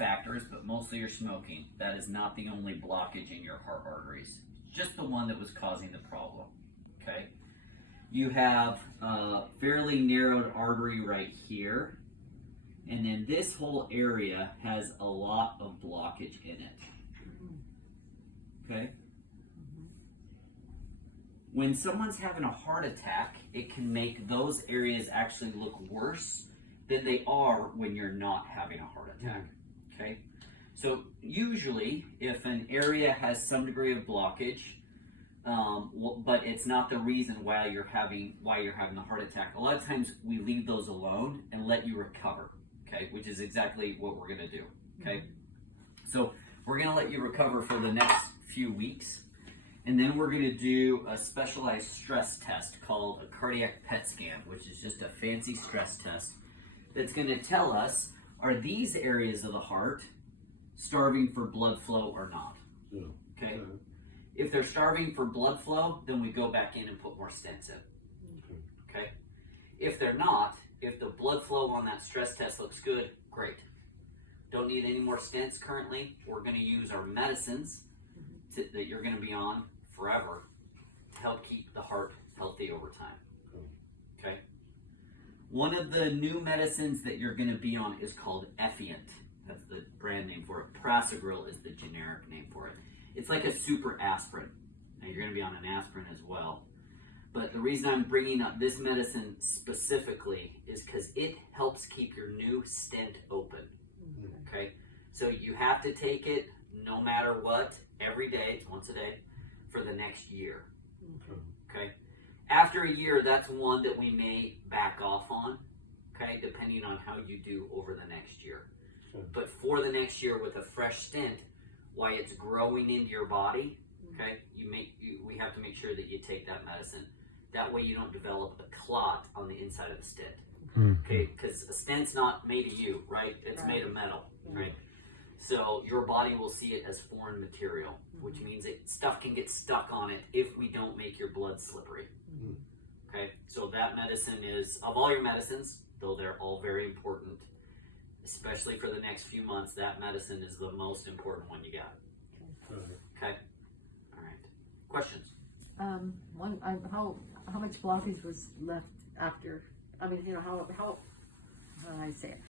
factors, but mostly you're smoking. That is not the only blockage in your heart arteries. Just the one that was causing the problem, okay? You have a fairly narrowed artery right here, and then this whole area has a lot of blockage in it, okay? When someone's having a heart attack, it can make those areas actually look worse than they are when you're not having a heart attack, okay? So usually, if an area has some degree of blockage, but it's not the reason why you're having the heart attack, a lot of times we leave those alone and let you recover, okay? Which is exactly what we're gonna do, okay? So we're gonna let you recover for the next few weeks. And then we're going to do a specialized stress test called a cardiac PET scan, which is just a fancy stress test that's going to tell us, are these areas of the heart starving for blood flow or not? Okay. If they're starving for blood flow, then we go back in and put more stents in. Okay. If they're not, if the blood flow on that stress test looks good, great. Don't need any more stents currently. We're going to use our medicines that you're going to be on forever to help keep the heart healthy over time. Okay. One of the new medicines that you're going to be on is called Effiant. That's the brand name for it. Prasugrel is the generic name for it. It's like a super aspirin. Now you're going to be on an aspirin as well. But the reason I'm bringing up this medicine specifically is because it helps keep your new stent open. Okay. So you have to take it no matter what, every day, it's once a day, for the next year. Okay. After a year, that's one that we may back off on, okay, depending on how you do over the next year. But for the next year with a fresh stent, while it's growing into your body, okay, we have to make sure that you take that medicine. That way you don't develop a clot on the inside of the stent. Okay, because a stent's not made of you, right? It's made of metal, right? So your body will see it as foreign material, which means stuff can get stuck on it if we don't make your blood slippery. Okay, so that medicine is, of all your medicines, though they're all very important, especially for the next few months, that medicine is the most important one you got. Okay, all right. Questions? How much blockage was left after? I mean, how do I say it?